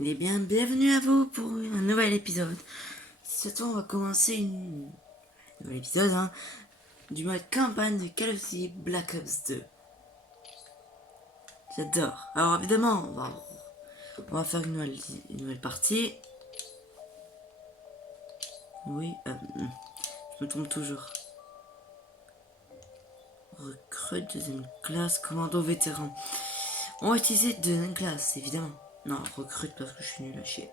Eh bien, bienvenue à vous pour un nouvel épisode. Cette fois, on va commencer un nouvel épisode du mode campagne de Call of Duty Black Ops 2. J'adore. Alors, évidemment, on va faire une nouvelle partie. Oui, je me trompe toujours. Recrute deuxième classe, commando vétéran. On va utiliser deuxième classe, évidemment. Non, recrute parce que je suis nul à chier.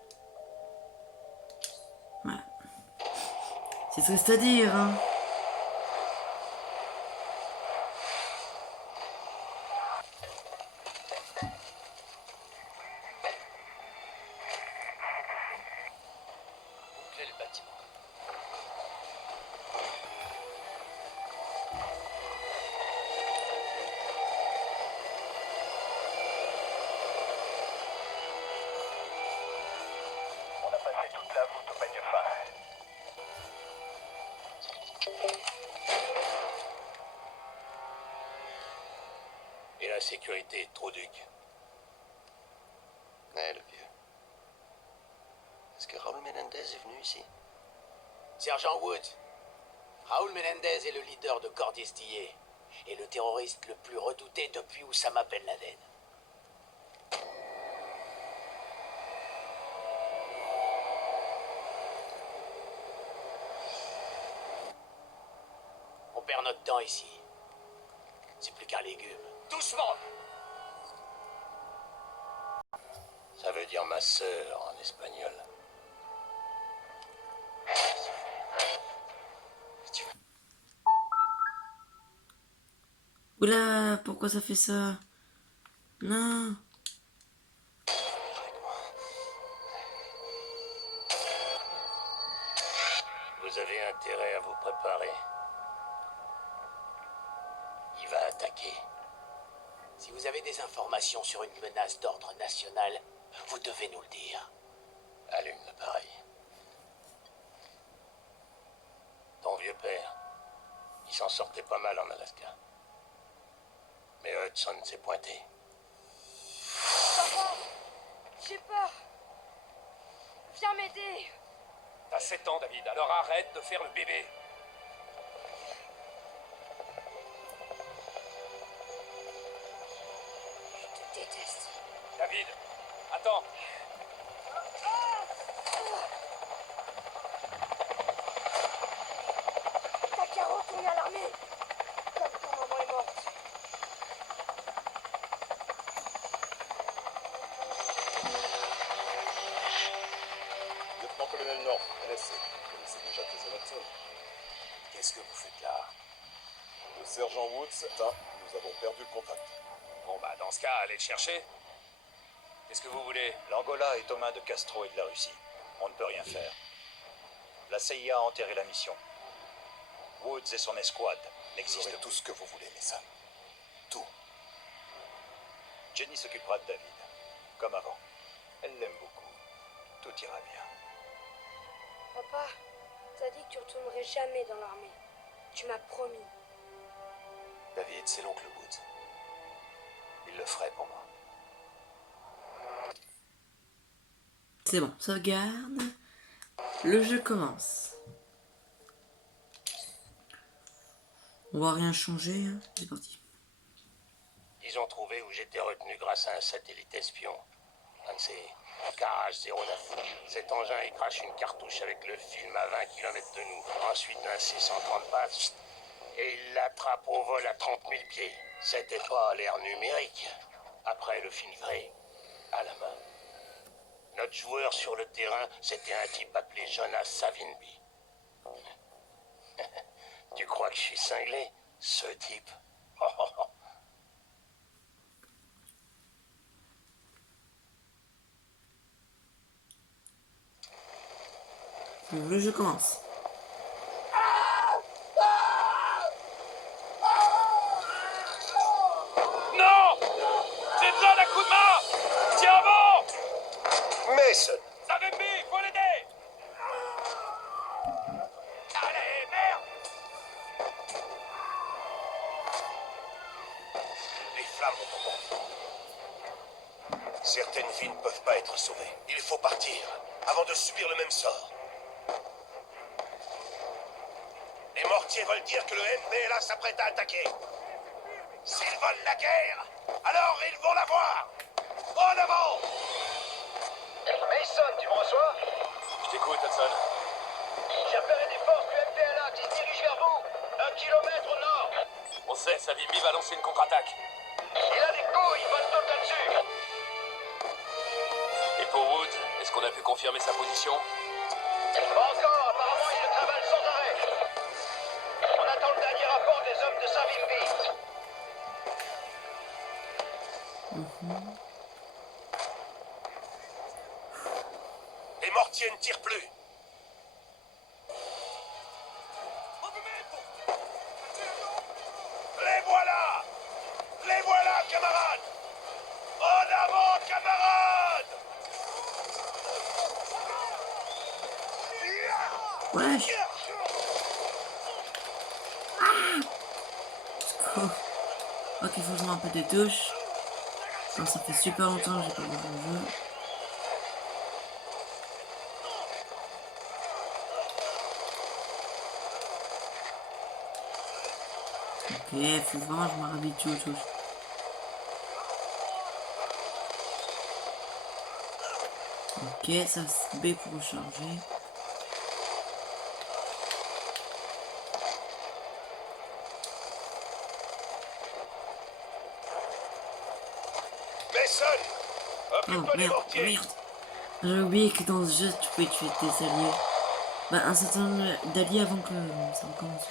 Voilà. C'est triste à dire, Quel bâtiment? On a passé toute la route au peigne fin. Et la sécurité est trop duc. Ouais, le vieux. Est-ce que Raoul Menendez est venu ici? Sergent Woods, Raoul Menendez est le leader de corps distillé et le terroriste le plus redouté depuis Oussama Ben Laden. On perd notre temps ici. C'est plus qu'un légume. Doucement! Ça veut dire ma sœur en espagnol. Oula, pourquoi ça fait ça? Non. Vous avez intérêt à vous préparer. Il va attaquer. Si vous avez des informations sur une menace d'ordre national, vous devez nous le dire. Allume l'appareil. Ton vieux père, il s'en sortait pas mal en Alaska. Mais Hudson s'est pointé. Papa, j'ai peur. Viens m'aider. T'as 7 ans, David, alors arrête de faire le bébé. Je te déteste. David, attends. T'as qu'à retourner à l'armée. Comme ton maman est morte. Lieutenant-colonel North, LSC. Vous connaissez déjà Jason Hudson. Qu'est-ce que vous faites là? Le sergent Woods, nous avons perdu le contact. Bon bah dans ce cas, allez le chercher. Qu'est-ce que vous voulez? L'Angola est aux mains de Castro et de la Russie. On ne peut rien faire. La CIA a enterré la mission. Woods et son escouade Vous n'existent aurez plus. tout ce que vous voulez, mes Sam. Tout. Jenny s'occupera de David, comme avant. Elle l'aime beaucoup. Tout ira bien. Papa, t'as dit que tu retournerais jamais dans l'armée. Tu m'as promis. David, c'est l'oncle Woods. Il le ferait pour moi. C'est bon, sauvegarde. Le jeu commence. On va rien changer, c'est parti. Ils ont trouvé où j'étais retenu grâce à un satellite espion. Un de ces Garage 09. Cet engin y crache une cartouche avec le film à 20 km de nous. Ensuite un C-130 passe et il l'attrape au vol à 30 000 pieds. C'était pas l'ère numérique. Après le film vrai, à la main. Notre joueur sur le terrain, c'était un type appelé Jonas Savimbi. Tu crois que je suis cinglé, ce type? Le jeu commence. Non! J'ai besoin d'un coup de main! Tiens bon! Mason! Savimbi, faut l'aider! Allez, merde! Les flammes, mon commandant. C'est Certaines vies ne peuvent pas être sauvées. Il faut partir, avant de subir le même sort. Les mortiers veulent dire que le MPLA s'apprête à attaquer. S'ils veulent la guerre, alors ils vont la voir. En avant! Mason, tu me reçois? Je t'écoute, Hudson. J'ai repéré des forces du MPLA qui se dirigent vers vous. 1 kilomètre au nord. On sait, Savimbi va lancer une contre-attaque. Il a des couilles, pas de doute là-dessus. Et pour Woods, est-ce qu'on a pu confirmer sa position? Pas encore, apparemment il le travaille sans arrêt. On attend le dernier rapport des hommes de Savimbi. Les mortiers ne tirent plus. Les voilà! Les voilà, camarades! En avant, camarades! Wesh. Oh. Ok, faut jouer un peu des touches. Non, ça fait super longtemps que j'ai pas joué au jeu. Ok, faut vraiment que je m'habitue aux touches. Ok, ça c'est B pour recharger. Mason! Oh Occupe-toi des merde, mortiers! merde. J'ai oublié que dans ce jeu tu pouvais tuer tes alliés. Bah un certain nombre d'alliés avant que ça recommence.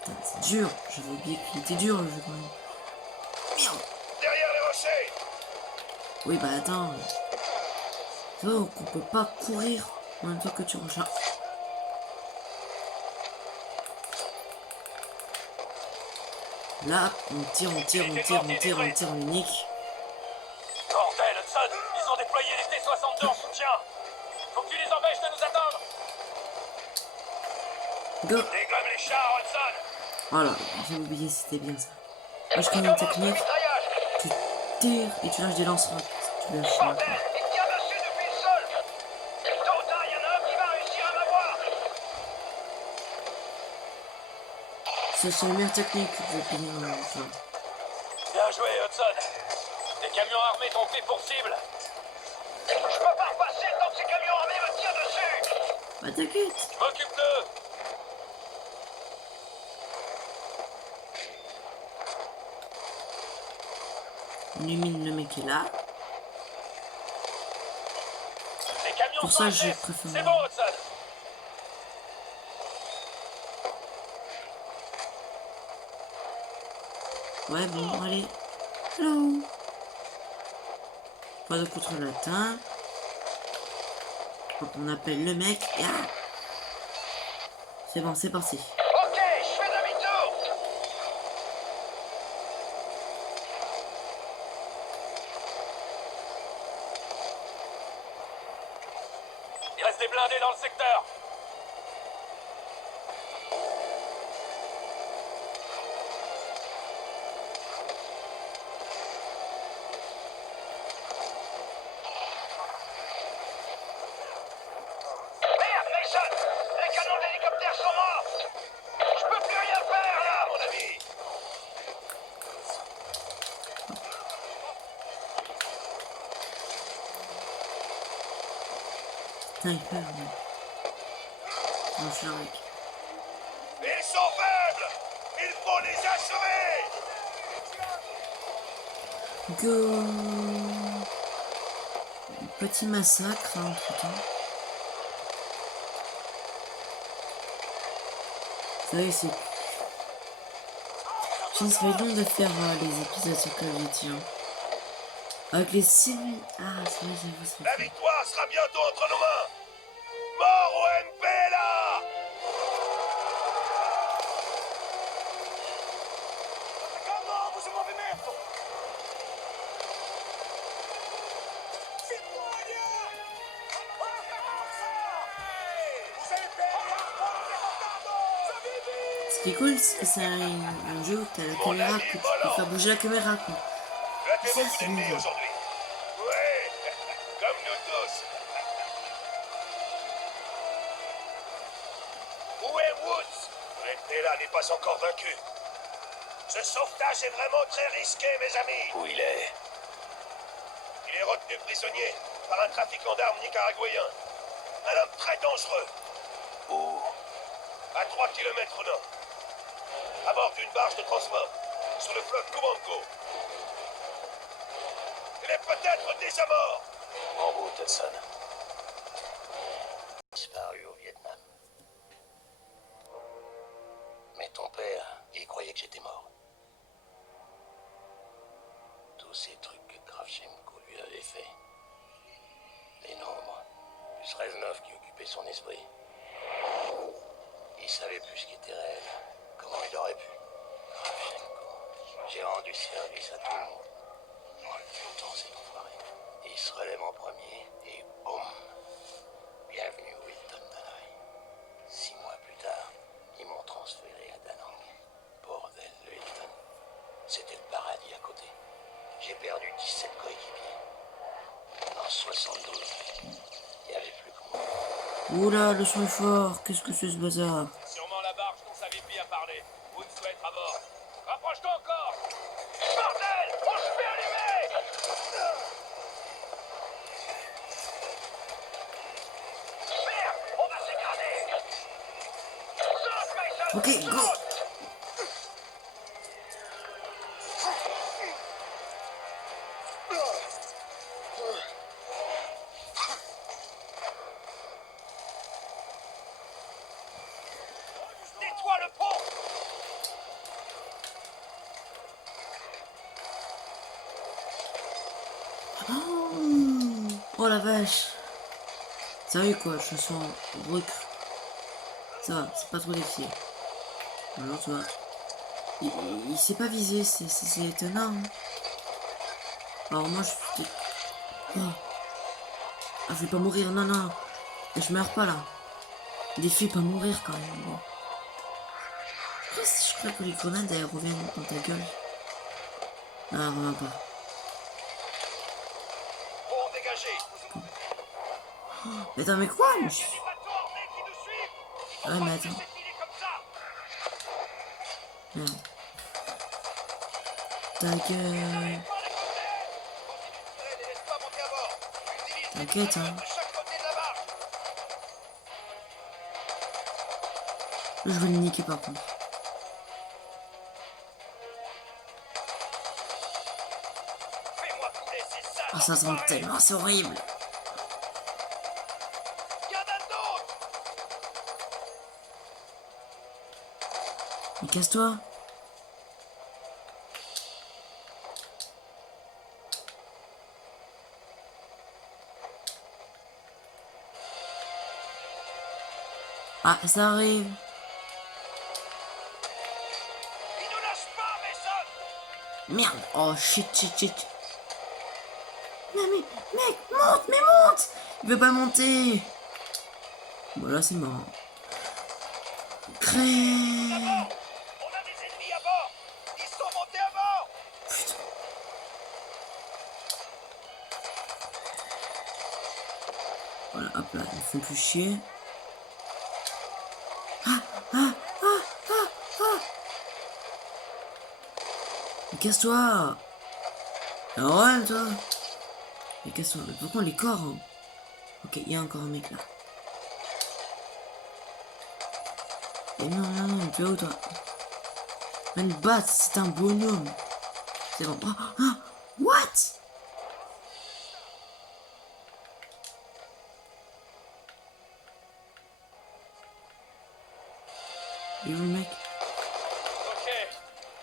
Putain, c'est dur. J'avais oublié qu'il était dur le jeu quand même. Merde. Derrière les rochers! Oui bah attends. Donc on peut pas courir en même temps que tu recharges. Là, on tire, on les nique. Bordel, Hudson! Ils ont déployé les T-62 en soutien! Faut que tu les empêches de nous attendre! Go. Dégomme les chars, Hudson! Voilà, j'ai oublié, c'était bien ça. Moi je connais une technique. Tu tires et tu lâches des lance-roquettes. Tu lâches. Bordel, il tire dessus depuis le sol. Tôt ou tard, il y en a un qui va réussir à m'avoir. C'est la meilleure technique que je connais dans le jeu. Bien joué, Hudson! Les camions armés t'ont pris pour cible! Je peux pas repasser tant que ces camions armés me tirent dessus. Bah t'inquiète. Je m'occupe d'eux! On élimine le mec qui est là. Les camions Pour sont ça, je actifs. préfère- C'est bon, Hudson! Ouais bon, allez. Hello. Pas de contrôle atteint. Donc on appelle le mec et ah. C'est bon, c'est parti. Ok, je fais demi-tour. Il reste des blindés dans le secteur! Merde, Mason, les canons de l'hélicoptère sont morts. Je peux plus rien faire là, À mon avis! Putain, il perd. Non, je suis un mec. Ils sont faibles! Il faut les achever! Go. Petit massacre, hein, putain. Ça y est, c'est... Je pense que ça va être long de faire les épisodes sur Call of Duty, hein. Avec les civils... Ah, c'est vrai, j'avoue, c'est La vrai. victoire sera bientôt entre nos mains! Mort au MPLA! Comment vous movimento? Ce qui est cool, c'est que c'est un jeu où t'as la caméra, que tu peux faire bouger la caméra, quoi. fait Ça, beaucoup c'est d'ennemis mignon. aujourd'hui. Ouais, comme nous tous. Où est Woods? Brenda n'est pas encore vaincu. Ce sauvetage est vraiment très risqué, mes amis. Où il est? Il est retenu prisonnier par un trafiquant d'armes nicaraguayen. Un homme très dangereux. Où? À 3 kilomètres au nord. À bord d'une barge de transport. Sur le fleuve Cubango. Il est peut-être déjà mort. En route, Hudson. Disparu au Vietnam. Mais ton père, il croyait que j'étais mort. Tous ces trucs que Kravchenko lui avait fait. Les nombres, plus Reznov qui occupait son esprit. Il savait plus ce qui était réel. Comment il aurait pu? Kravchenko. J'ai rendu service à tout le monde. En le butant, cet enfoiré. Il se relève en premier et boum. Bienvenue au Hilton d'Hanoï. 6 mois plus tard, ils m'ont transféré à Da Nang. Bordel, le Hilton. C'était le paradis à côté. J'ai perdu 17 coéquipiers. En 72, il n'y avait plus que moi. Oula, le son est fort. Qu'est-ce que c'est ce bazar? Sûrement la barge dont sa VP a parlé. Woods doit être à bord. Rapproche-toi encore. Bordel! On se fait allumer! Merde! On va s'écraser! Saute, Mason! Ok, go. Nettoie le pont! Oh la vache. Sérieux quoi, je sens recru. Ça va, c'est pas trop difficile. Alors tu vois. Il s'est pas visé, c'est étonnant. Hein. Alors moi je suis... Oh. Ah, je vais pas mourir, non, non. Je meurs pas là. Des filles pas mourir quand même. Bon. Je crois que les grenades elles reviennent dans ta gueule. Non, elles reviennent pas. Pont dégagé! Mais attends, mais quoi mais je- Des bateaux armés qui nous suivent! Ouais, mais attends. C'est fini comme ça! Merde. Ta gueule. Pas les côtés! Continue de tirer, les laisse pas monter à bord! Utilise les T'inquiète, hein. mitrailleuses de chaque côté de la barge! Je vais le niquer par contre. Fais-moi couler ces salles! Ah, ça sent tellement, c'est horrible. Y'en a d'autres! Mais casse-toi. Ah, ça arrive. Ils nous lâchent pas, Mason! Merde. Oh, shit. Non mais, mec, monte, mais monte. Il veut pas monter. Bon, là, c'est mort. Crève. On a des ennemis à bord! Ils sont montés à bord! Putain. Voilà, hop là, ils me font plus chier. Mais casse-toi. Ah ouais, toi. Mais casse-toi. Mais pourquoi les corps hein. Ok, il y a encore un mec là. Et non, tu es où toi? Une batte, c'est un bonhomme. C'est bon. What? Il est où le mec? Ok.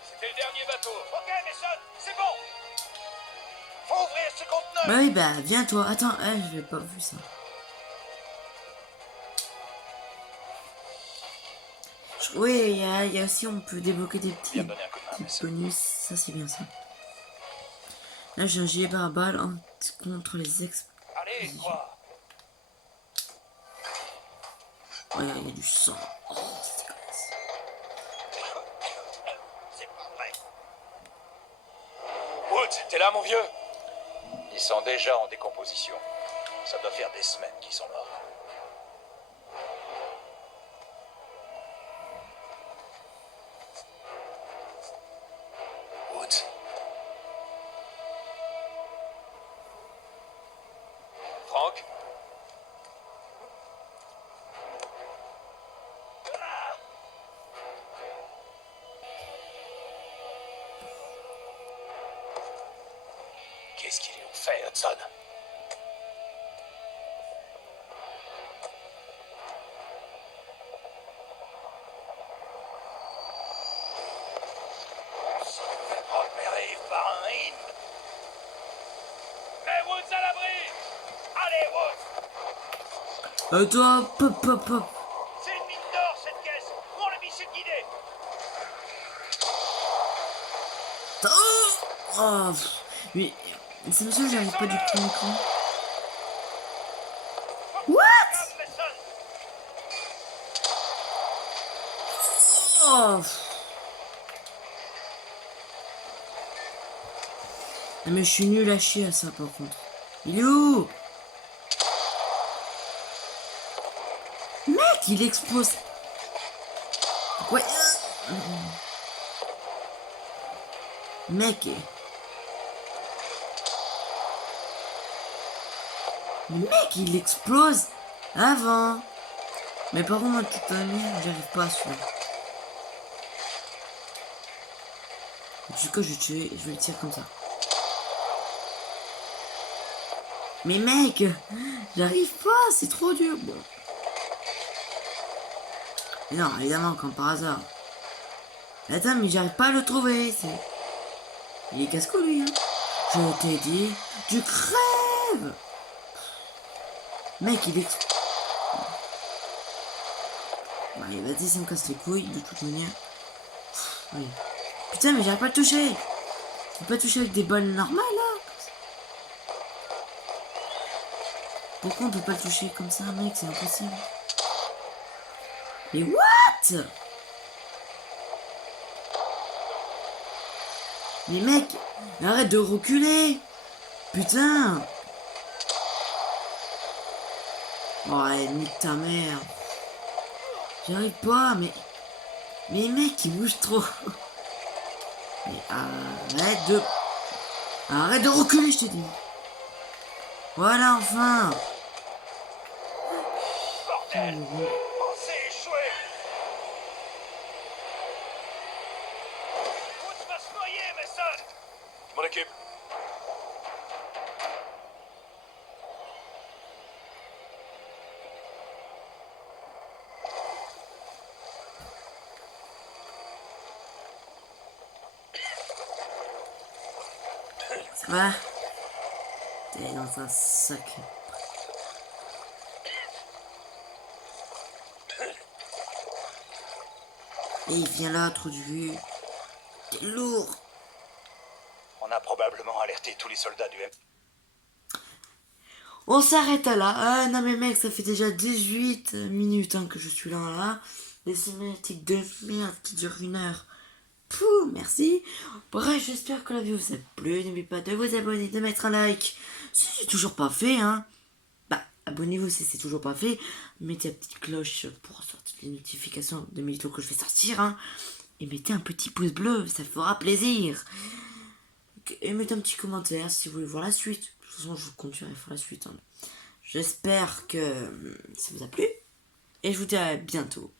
C'était le dernier bateau. Ok, Mason, c'est bon! Faut ouvrir ce conteneur! Bah oui, bah viens toi. Attends, je l'ai pas vu ça. Oui, il y a aussi, on peut débloquer des Viens me donner un coup de main, petits Mason. bonus. Ça, c'est bien ça. Là, j'ai un gilet pare-balles contre les ex. Allez, quoi? Oh, il y a du sang. Oh, c'est dégueulasse. C'est pas vrai! Woods, T'es là, mon vieux? Ils sont déjà en décomposition. Ça doit faire des semaines qu'ils sont morts. Woods. Franck? Qu'est-ce qu'ils lui ont fait, Hudson? On s'en fait repérer par un hymne. Mets Woods à l'abri! Allez, Woods! Toi, pop, pop, pop. C'est une mine d'or, cette caisse! Prends le missile guidé! Oh, oh pff. Mais ça me saoule, j'arrive pas du premier coup. What? Oh pff. Ah, mais je suis nul à chier à ça par contre. Il est où? Mec, il explose. Ouais. Mec. Le mec, il explose avant. Mais par contre, moi, toute la nuit, j'arrive pas à suivre. Du coup, je vais tuer, je vais le tirer comme ça. Mais mec, j'arrive pas, c'est trop dur. Bon. Mais non, évidemment, comme par hasard. Attends, mais j'arrive pas à le trouver. Il est casse-cou, lui. Hein. Je t'ai dit, tu crèves. Mec, il est... Allez, vas-y, ça me casse les couilles, de toute manière. Oui. Putain, mais j'arrive pas à le toucher. Je peux pas toucher avec des balles normales, là. Pourquoi on peut pas le toucher comme ça, mec? C'est impossible. Mais what? Mais mec, arrête de reculer. Putain. Oh, allez, nique ta mère. J'arrive pas, mais... Mais mec, il bouge trop. Mais arrête de reculer, je te dis. Voilà, enfin. Bordel! On s'est échoué! Woods va se noyer, Mason! Je m'en occupe. Ça va? T'es dans un sac. Et il vient là, trou du cul. T'es lourd. On a probablement alerté tous les soldats du M. On s'arrête là. Ah non mais mec, ça fait déjà 18 minutes hein, que je suis là. Les cinématiques de merde qui durent 1 heure. Pouh, merci. Bref, j'espère que la vidéo vous a plu. N'oubliez pas de vous abonner, de mettre un like. Si c'est toujours pas fait, hein. Bah, abonnez-vous si c'est toujours pas fait. Mettez la petite cloche pour sortir les notifications de mes vidéos que je vais sortir, hein. Et mettez un petit pouce bleu, ça fera plaisir. Et mettez un petit commentaire si vous voulez voir la suite. De toute façon, je continuerai à faire la suite. Hein. J'espère que ça vous a plu. Et je vous dis à bientôt.